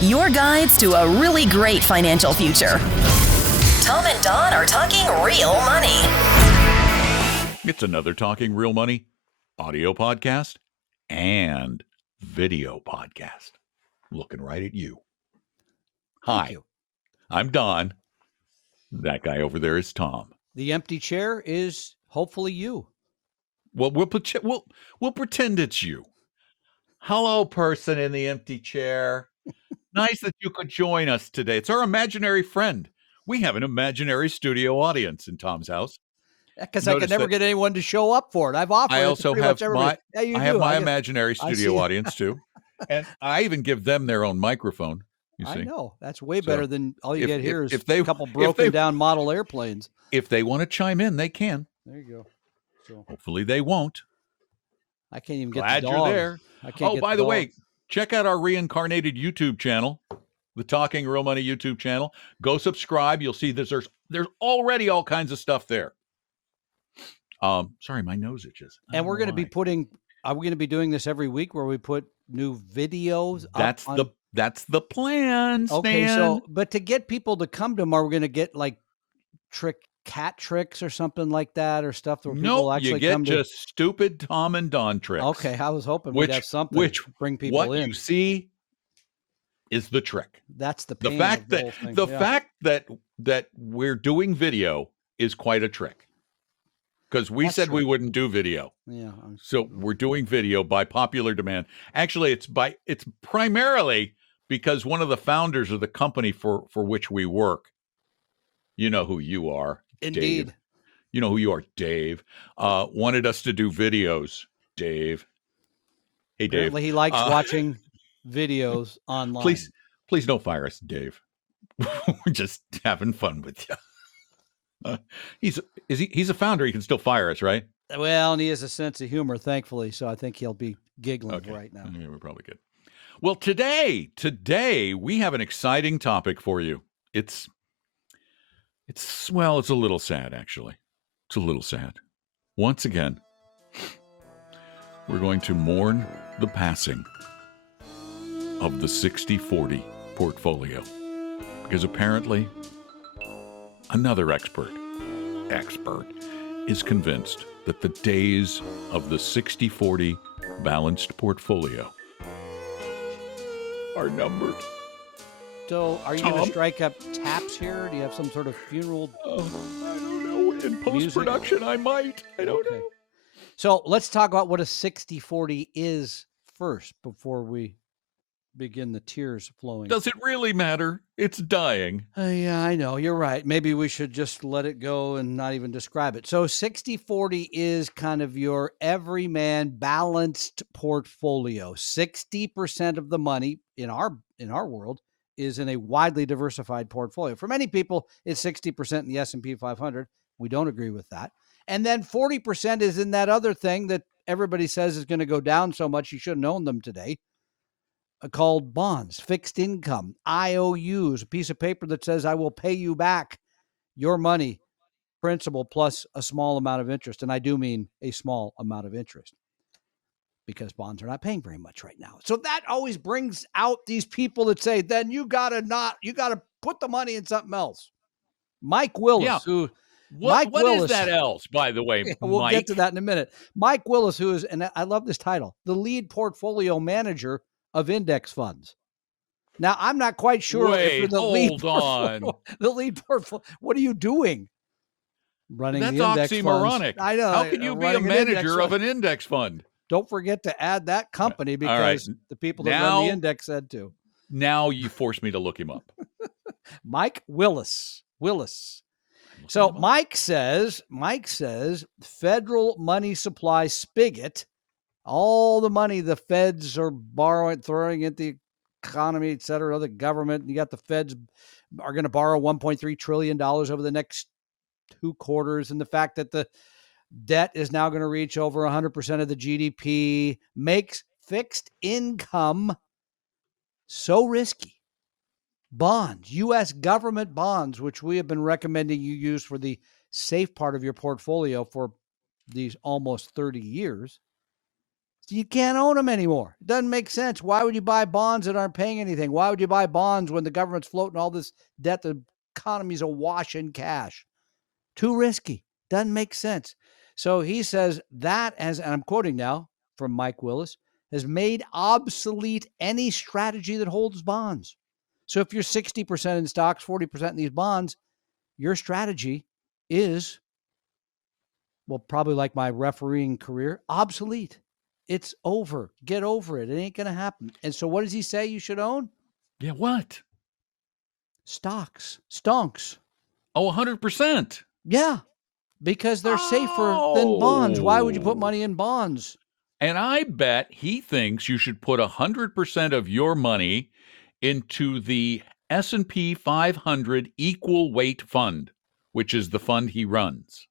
your guides to a really great financial future. Tom and Don are talking real money. It's another Talking Real Money audio podcast and video podcast. Looking right at you. Hi, I'm Don. That guy over there is Tom. The empty chair is hopefully you. Well, we'll pretend it's you. Hello, person in the empty chair. Nice that you could join us today. It's our imaginary friend. We have an imaginary studio audience in Tom's house. Because I could never get anyone to show up for it. I've offered I it also to pretty have much everybody. I have my imaginary studio audience too. And I even give them their own microphone. You see? I know. That's way better than all you get here is if they, a couple broken down model airplanes. If they want to chime in, they can. There you go. So hopefully they won't. I can't even get Glad the dog. you're there. I can't by the way, check out our reincarnated YouTube channel, the Talking Real Money YouTube channel. Go subscribe. You'll see there's already all kinds of stuff there. Sorry, my nose itches. And we're going to be are we going to be doing this every week where we put new videos? That's the plan, Stan. Okay, but to get people to come to them, are we going to get like cat tricks or something like that, or stuff where people actually you get come just stupid Tom and Don tricks. Okay, I was hoping we'd have something to bring people in. What you see is the trick. That's the fact that we're doing video is quite a trick. Because we said we wouldn't do video. Yeah. So we're doing video by popular demand. Actually, it's primarily because one of the founders of the company for which we work, you know who you are. Indeed. Dave. You know who you are, Dave. Wanted us to do videos, Dave. Hey, Dave. Apparently he likes watching videos online. Please don't fire us, Dave. We're just having fun with you. He's a founder. He can still fire us, right? Well, and he has a sense of humor, thankfully. So I think he'll be giggling right now. Yeah, we're probably good. Well, today we have an exciting topic for you. It's a little sad, actually. It's a little sad. Once again, we're going to mourn the passing of the 60/40 portfolio, because apparently another expert is convinced that the days of the 60/40 balanced portfolio are numbered. So are you going to strike up taps here? Do you have some sort of funeral? I don't know. In post-production, I might. I don't know. So let's talk about what a 60/40 is first before we begin the tears flowing. Does it really matter? It's dying. Yeah, I know. You're right. Maybe we should just let it go and not even describe it. So 60/40 is kind of your everyman balanced portfolio. 60% of the money in our world is in a widely diversified portfolio. For many people, it's 60% in the S&P 500. We don't agree with that. And then 40% is in that other thing that everybody says is going to go down so much you shouldn't own them today, called bonds, fixed income, IOUs, a piece of paper that says I will pay you back your money, principal plus a small amount of interest. And I do mean a small amount of interest, because bonds are not paying very much right now. So that always brings out these people that say, then you got to put the money in something else. Mike Willis, What is that else, by the way, we'll Mike? get to that in a minute. Mike Willis, who is, and I love this title, the lead portfolio manager of index funds. Now, I'm not quite sure if you're the lead portfolio. What are you doing? Running the index oxymoronic. Funds. I know. How can you be a manager of an index fund? Don't forget to add that company, because the people that run the index said to. Now you force me to look him up. Mike Willis. So Mike says federal money supply spigot, all the money the feds are borrowing, throwing at the economy, et cetera, the government. You got the feds are going to borrow $1.3 trillion over the next 2 quarters. And the fact that the debt is now going to reach over 100% of the GDP makes fixed income so risky. Bonds, U.S. government bonds, which we have been recommending you use for the safe part of your portfolio for these almost 30 years. You can't own them anymore. It doesn't make sense. Why would you buy bonds that aren't paying anything? Why would you buy bonds when the government's floating all this debt? The economy's awash in cash. Too risky. Doesn't make sense. So he says that has, and I'm quoting now from Mike Willis, has made obsolete any strategy that holds bonds. So if you're 60% in stocks, 40% in these bonds, your strategy is, well, probably like my refereeing career, obsolete. It's over. Get over it. It ain't going to happen. And so what does he say you should own? Yeah, what? Stocks. Stonks. Oh, 100%. Yeah, because they're safer than bonds. Why would you put money in bonds? And I bet he thinks you should put 100% of your money into the S&P 500 equal weight fund, which is the fund he runs.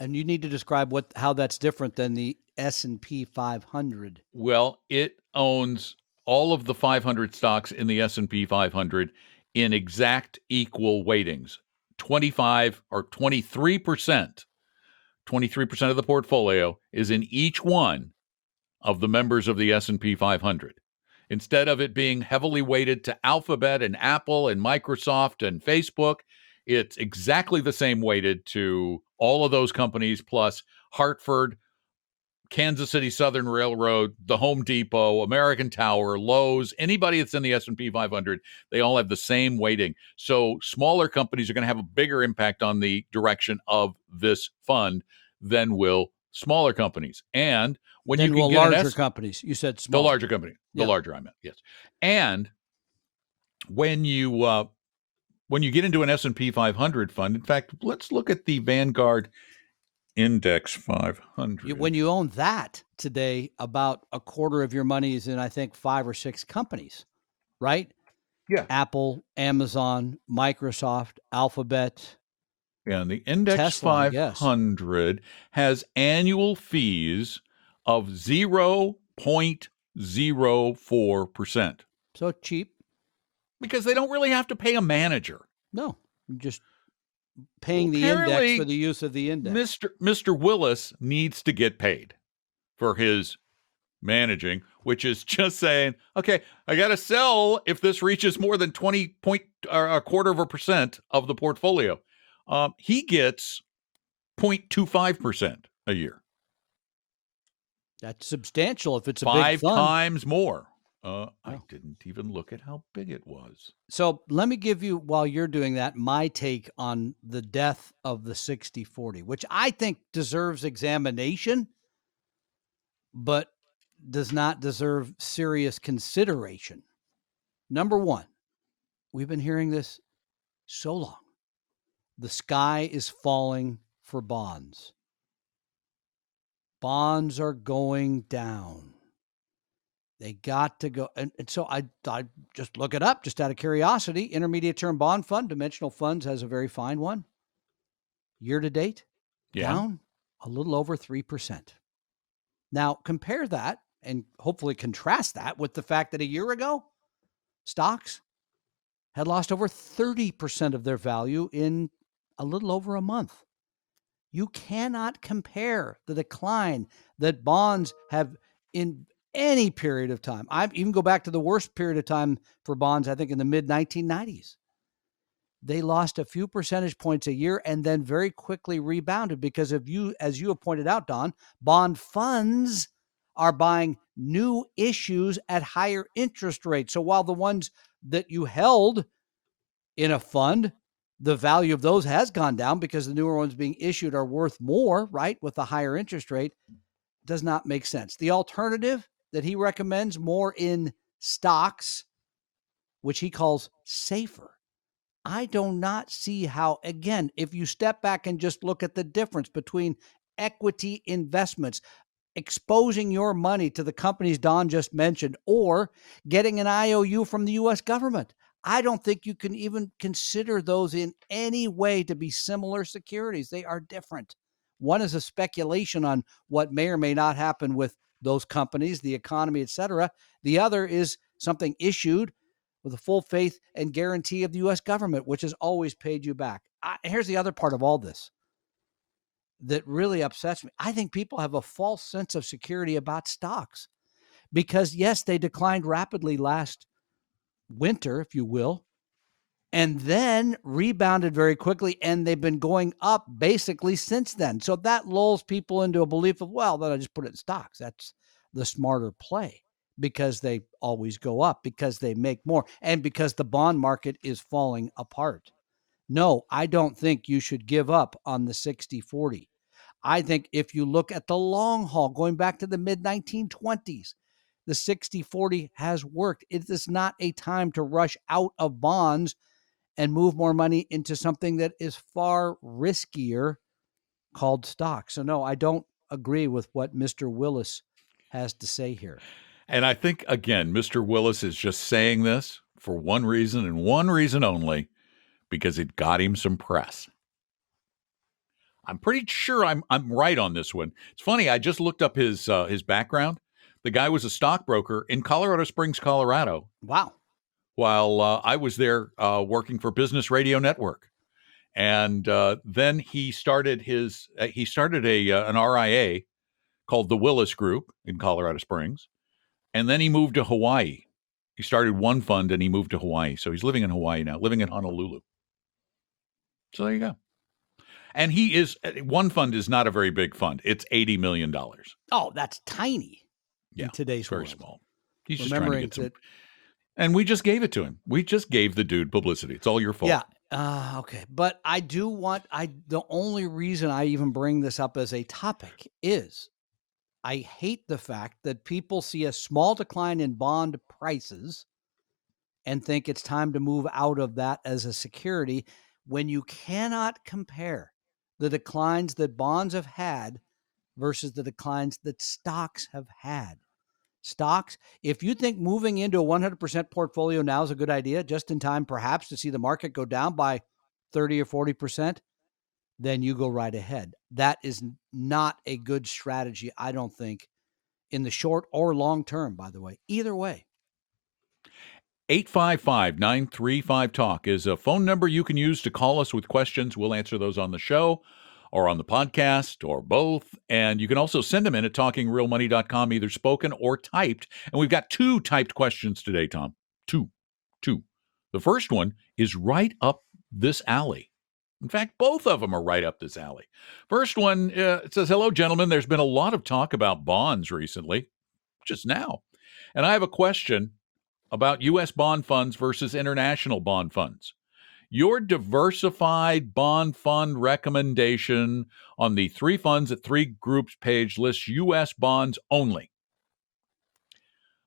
And you need to describe how that's different than the S&P 500. Well, it owns all of the 500 stocks in the S&P 500 in exact equal weightings. 25 or 23%. 23% of the portfolio is in each one of the members of the S&P 500. Instead of it being heavily weighted to Alphabet and Apple and Microsoft and Facebook, it's exactly the same weighted to all of those companies plus Hartford, Kansas City Southern Railroad, the Home Depot, American Tower, Lowe's, anybody that's in the S&P 500, they all have the same weighting. So smaller companies are going to have a bigger impact on the direction of this fund than will smaller companies. And when you can get larger companies, you said small. The larger company, the larger I meant, yes. And when you get into an S&P 500 fund, in fact, let's look at the Vanguard Index 500. When you own that today, about a quarter of your money is in, I think, 5 or 6 companies, right? Yeah. Apple, Amazon, Microsoft, Alphabet. Yeah, and the Index Tesla, 500 has annual fees of 0.04%. So cheap. Because they don't really have to pay a manager. No, just paying the index for the use of the index. Mr. Willis needs to get paid for his managing, which is just saying, okay, I got to sell if this reaches more than 20 point or a quarter of a percent of the portfolio. He gets 0.25% a year. That's substantial if it's a big fund. 5 times more. I didn't even look at how big it was. So let me give you, while you're doing that, my take on the death of the 60-40, which I think deserves examination, but does not deserve serious consideration. Number one, we've been hearing this so long. The sky is falling for bonds. Bonds are going down. They got to go. And so I just look it up just out of curiosity. Intermediate term bond fund, Dimensional Funds has a very fine one. Year to date, down a little over 3%. Now compare that and hopefully contrast that with the fact that a year ago, stocks had lost over 30% of their value in a little over a month. You cannot compare the decline that bonds have in any period of time. I even go back to the worst period of time for bonds, I think in the mid-1990s. They lost a few percentage points a year and then very quickly rebounded because of you, as you have pointed out, Don, bond funds are buying new issues at higher interest rates. So while the ones that you held in a fund, the value of those has gone down because the newer ones being issued are worth more, right? With a higher interest rate, does not make sense. The alternative that he recommends, more in stocks, which he calls safer. I do not see how, again, if you step back and just look at the difference between equity investments, exposing your money to the companies Don just mentioned, or getting an IOU from the U.S. government. I don't think you can even consider those in any way to be similar securities. They are different. One is a speculation on what may or may not happen with those companies, the economy, et cetera. The other is something issued with the full faith and guarantee of the U.S. government, which has always paid you back. Here's the other part of all this. that really upsets me. I think people have a false sense of security about stocks because, yes, they declined rapidly last winter, if you will, and then rebounded very quickly, and they've been going up basically since then. So that lulls people into a belief of, well, then I just put it in stocks. That's the smarter play because they always go up, because they make more, and because the bond market is falling apart. No, I don't think you should give up on the 60-40. I think if you look at the long haul, going back to the mid 1920s, the 60-40 has worked. It is not a time to rush out of bonds and move more money into something that is far riskier called stock. So, no, I don't agree with what Mr. Willis has to say here. And I think, again, Mr. Willis is just saying this for one reason and one reason only, because it got him some press. I'm pretty sure I'm right on this one. It's funny. I just looked up his background. The guy was a stockbroker in Colorado Springs, Colorado, Wow. while I was there working for Business Radio Network. And then he started an RIA called the Willis Group in Colorado Springs, and then he moved to Hawaii. He started one fund and he moved to Hawaii. So he's living in Hawaii now, living in Honolulu. So there you go. And one fund is not a very big fund. It's $80 million. Oh, that's tiny Yeah, in today's very world. small. He's just trying to get some. That, and we just gave it to him. We just gave the dude publicity. It's all your fault. yeah. Okay. But the only reason I even bring this up as a topic is I hate the fact that people see a small decline in bond prices and think it's time to move out of that as a security when you cannot compare the declines that bonds have had versus the declines that stocks have had. Stocks, if you think moving into a 100% portfolio now is a good idea, just in time perhaps to see the market go down by 30 or 40%, then you go right ahead. That is not a good strategy, I don't think, in the short or long term, by the way. Either way. 855-935-TALK is a phone number you can use to call us with questions. We'll answer those on the show or on the podcast or both. And you can also send them in at talkingrealmoney.com, either spoken or typed. And we've got 2 typed questions today, Tom. Two. The first one is right up this alley. In fact, both of them are right up this alley. First one, it says, hello, gentlemen. There's been a lot of talk about bonds recently, just now. And I have a question about U.S. bond funds versus international bond funds. Your diversified bond fund recommendation on the 3 funds at 3 groups page lists U.S. bonds only.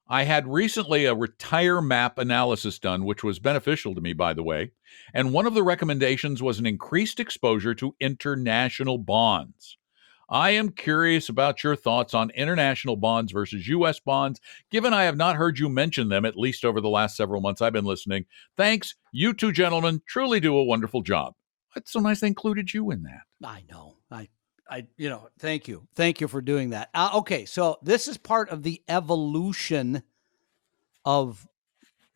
I had recently a retire map analysis done, which was beneficial to me, by the way, and one of the recommendations was an increased exposure to international bonds. I am curious about your thoughts on international bonds versus U.S. bonds, given I have not heard you mention them, at least over the last several months I've been listening. Thanks. You two gentlemen truly do a wonderful job. It's so nice they included you in that. I know. Thank you. Thank you for doing that. Okay. So this is part of the evolution of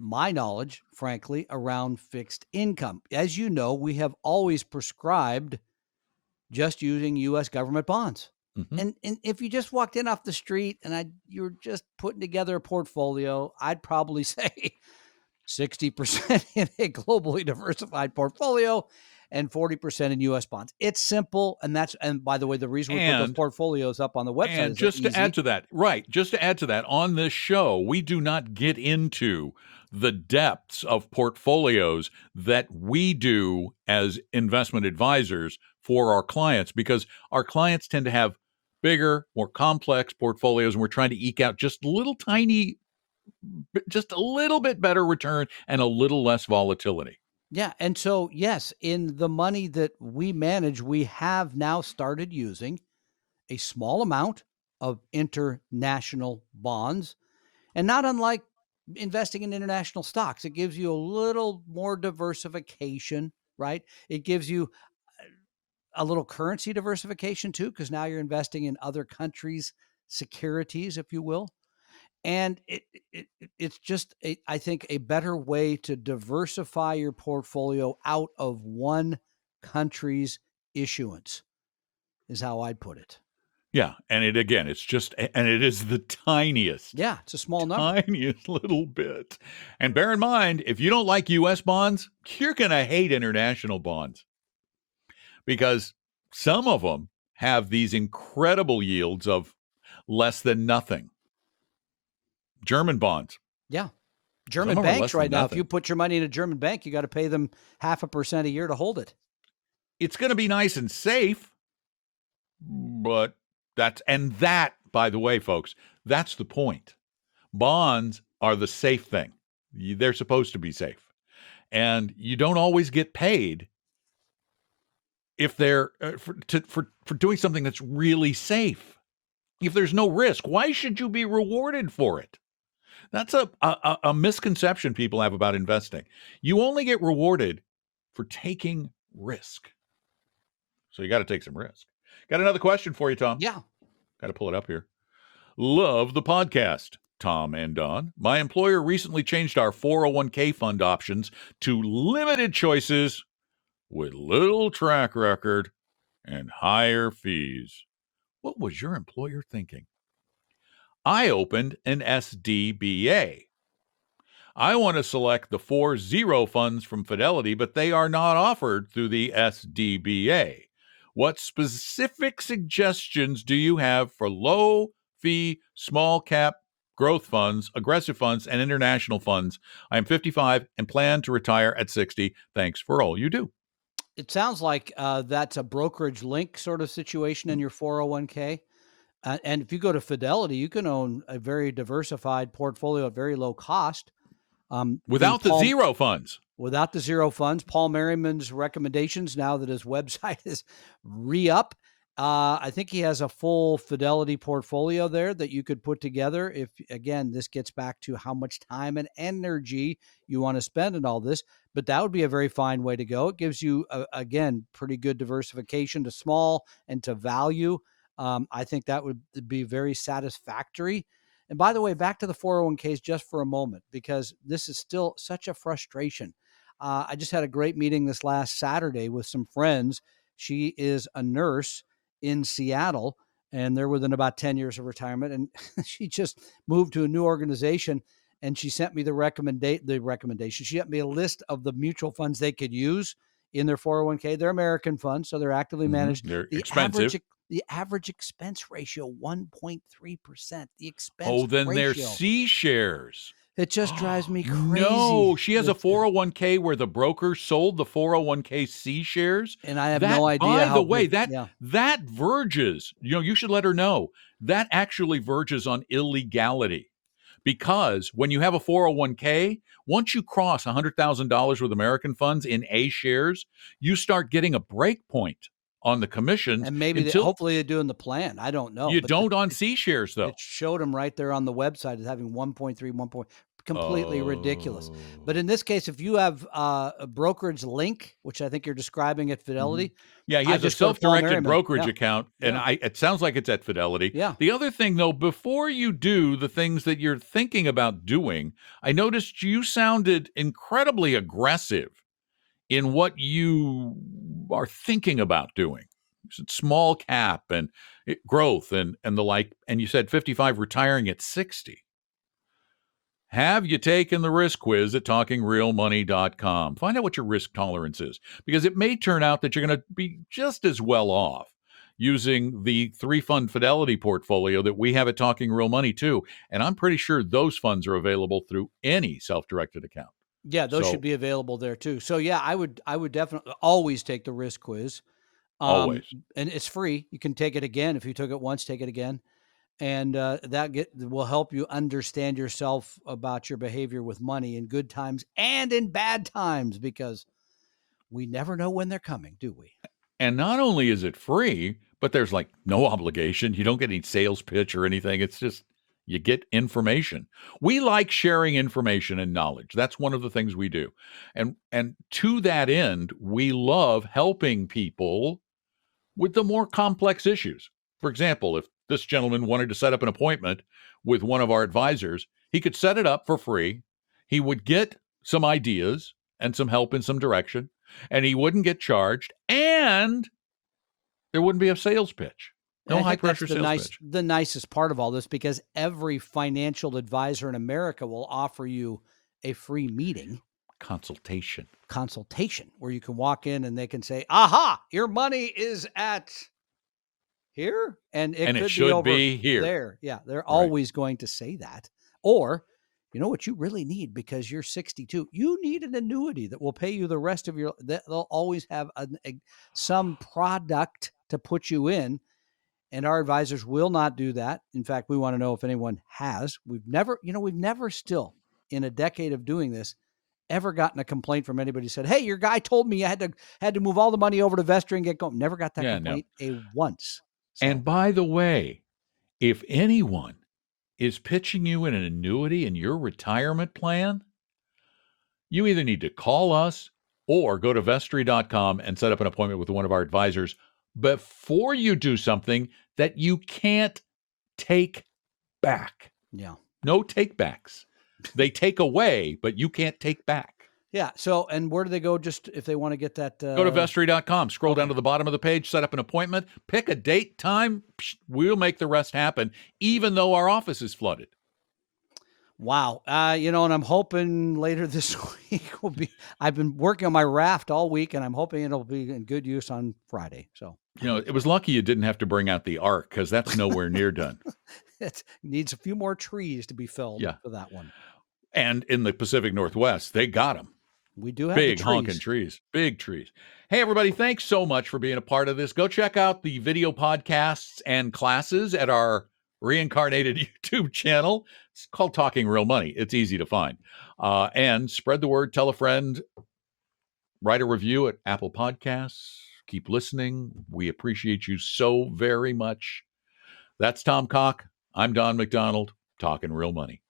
my knowledge, frankly, around fixed income. As you know, we have always prescribed just using U.S. government bonds. Mm-hmm. And if you just walked in off the street and you're just putting together a portfolio, I'd probably say 60% in a globally diversified portfolio and 40% in U.S. bonds. It's simple, and by the way, the reason we put those portfolios up on the website and is just to add to that, on this show, we do not get into the depths of portfolios that we do as investment advisors for our clients, because our clients tend to have bigger, more complex portfolios, and we're trying to eke out just a little bit better return and a little less volatility. Yeah. And so, yes, in the money that we manage, we have now started using a small amount of international bonds, and not unlike investing in international stocks. It gives you a little more diversification, right? It gives you a little currency diversification too, because now you're investing in other countries' securities, if you will. And it's just, I think, a better way to diversify your portfolio out of one country's issuance. is how I'd put it. Yeah, and it's just, and it is the tiniest, Yeah, it's a small number. tiniest little bit. And bear in mind, if you don't like U.S. bonds, you're going to hate international bonds because some of them have these incredible yields of less than nothing. German bonds. Yeah. Some German of them are banks less than right now, if nothing. you put your money in a German bank, you got to pay them 0.5% a year to hold it. It's going to be nice and safe, but that, by the way, folks, that's the point. Bonds are the safe thing. They're supposed to be safe. And you don't always get paid if they're for doing something that's really safe. If there's no risk, why should you be rewarded for it? That's a misconception people have about investing. You only get rewarded for taking risk. So you got to take some risk. Got another question for you, Tom. Yeah. Got to pull it up here. Love the podcast, Tom and Don. My employer recently changed our 401k fund options to limited choices with little track record and higher fees. What was your employer thinking? I opened an SDBA. I want to select the 4-0 funds from Fidelity, but they are not offered through the SDBA. What specific suggestions do you have for low fee, small cap growth funds, aggressive funds, and international funds? I am 55 and plan to retire at 60. Thanks for all you do. It sounds like that's a brokerage link sort of situation in your 401k. And if you go to Fidelity, you can own a very diversified portfolio at very low cost. Without the zero funds. Without the zero funds. Paul Merriman's recommendations, now that his website is re-up, I think he has a full Fidelity portfolio there that you could put together. If, again, this gets back to how much time and energy you want to spend in all this, but that would be a very fine way to go. It gives you, again, pretty good diversification to small and to value. I think that would be very satisfactory. And by the way, back to the 401ks just for a moment, because this is still such a frustration. I just had a great meeting this last Saturday with some friends. She is a nurse in Seattle, and they're within about 10 years of retirement. And she just moved to a new organization, and she sent me the recommendation. She sent me a list of the mutual funds they could use in their 401k. They're American funds, so they're actively managed. They're expensive. The average expense ratio, 1.3%. The expense then ratio. they're C shares. It just drives me crazy. No, she has a 401k where the broker sold the 401k C shares. And I have no idea. By the way, that verges, you should let her know, that actually verges on illegality. Because when you have a 401k, once you cross $100,000 with American funds in A shares, you start getting a break point on the commissions. And maybe hopefully they do in the plan. I don't know. You don't on C shares, though. It showed them right there on the website as having 1.3, completely ridiculous. But in this case, if you have a brokerage link, which I think you're describing at Fidelity. Yeah, he has a self-directed brokerage account, and it sounds like it's at Fidelity. Yeah. The other thing, though, before you do the things that you're thinking about doing, I noticed you sounded incredibly aggressive in what you are thinking about doing. You said small cap and growth and the like, and you said 55 retiring at 60. Have you taken the risk quiz at talkingrealmoney.com? Find out what your risk tolerance is, because it may turn out that you're going to be just as well off using the 3-fund Fidelity portfolio that we have at Talking Real Money too. And I'm pretty sure those funds are available through any self-directed account. Yeah, those should be available there too. So yeah, I would definitely always take the risk quiz. Always. And it's free. You can take it again. If you took it once, take it again. And that will help you understand yourself about your behavior with money in good times and in bad times, because we never know when they're coming, do we? And not only is it free, but there's like no obligation. You don't get any sales pitch or anything. It's just you get information. We like sharing information and knowledge. That's one of the things we do. And to that end, we love helping people with the more complex issues. For example, if this gentleman wanted to set up an appointment with one of our advisors, he could set it up for free. He would get some ideas and some help in some direction, and he wouldn't get charged. And there wouldn't be a sales pitch. And No I think high-pressure that's sales pitch. the nicest part of all this, because every financial advisor in America will offer you a free meeting. Consultation, where you can walk in and they can say, aha, your money is at here, and it could should be over be here. there. Yeah, they're always going to say that. Or, you know what you really need, because you're 62, you need an annuity that will pay you the rest of your, they'll always have some product to put you in. And our advisors will not do that. In fact, we want to know if anyone has. We've never still, in a decade of doing this, ever gotten a complaint from anybody who said, hey, your guy told me I had to move all the money over to Vestra and get going. Never got that complaint once. So. And by the way, if anyone is pitching you an annuity in your retirement plan, you either need to call us or go to vestry.com and set up an appointment with one of our advisors before you do something that you can't take back. Yeah. No take-backs. They take away, but you can't take back. Yeah. So, and where do they go just if they want to get that? Go to vestry.com, scroll down to the bottom of the page, set up an appointment, pick a date, time. We'll make the rest happen, even though our office is flooded. Wow. And I'm hoping later this week I've been working on my raft all week, and I'm hoping it'll be in good use on Friday. So, it was lucky you didn't have to bring out the ark, because that's nowhere near done. It needs a few more trees to be felled for that one. And in the Pacific Northwest, they got them. We do have big the trees. Honking trees, big trees. Hey, everybody, thanks so much for being a part of this. Go check out the video podcasts and classes at our reincarnated YouTube channel. It's called Talking Real Money. It's easy to find. And spread the word, tell a friend, write a review at Apple Podcasts. Keep listening. We appreciate you so very much. That's Tom Cock. I'm Don McDonald, Talking Real Money.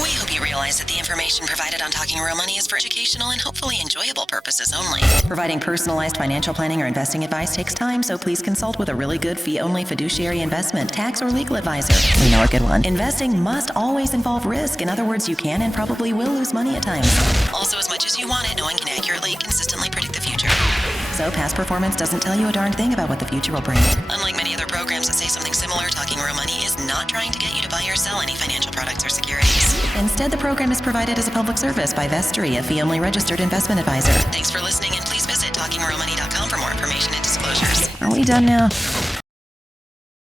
We hope you realize that the information provided on Talking Real Money is for educational and hopefully enjoyable purposes only. Providing personalized financial planning or investing advice takes time, so please consult with a really good fee-only fiduciary investment, tax, or legal advisor. We know a good one. Investing must always involve risk. In other words, you can and probably will lose money at times. Also, as much as you want it, no one can accurately, consistently predict the future. So past performance doesn't tell you a darn thing about what the future will bring. Unlike many other programs that say something similar, Talking Real Money is not trying to get you to buy or sell any financial products or securities. Instead, the program is provided as a public service by Vestry, a fee-only registered investment advisor. Thanks for listening, and please visit talkingrealmoney.com for more information and disclosures. Are we done now?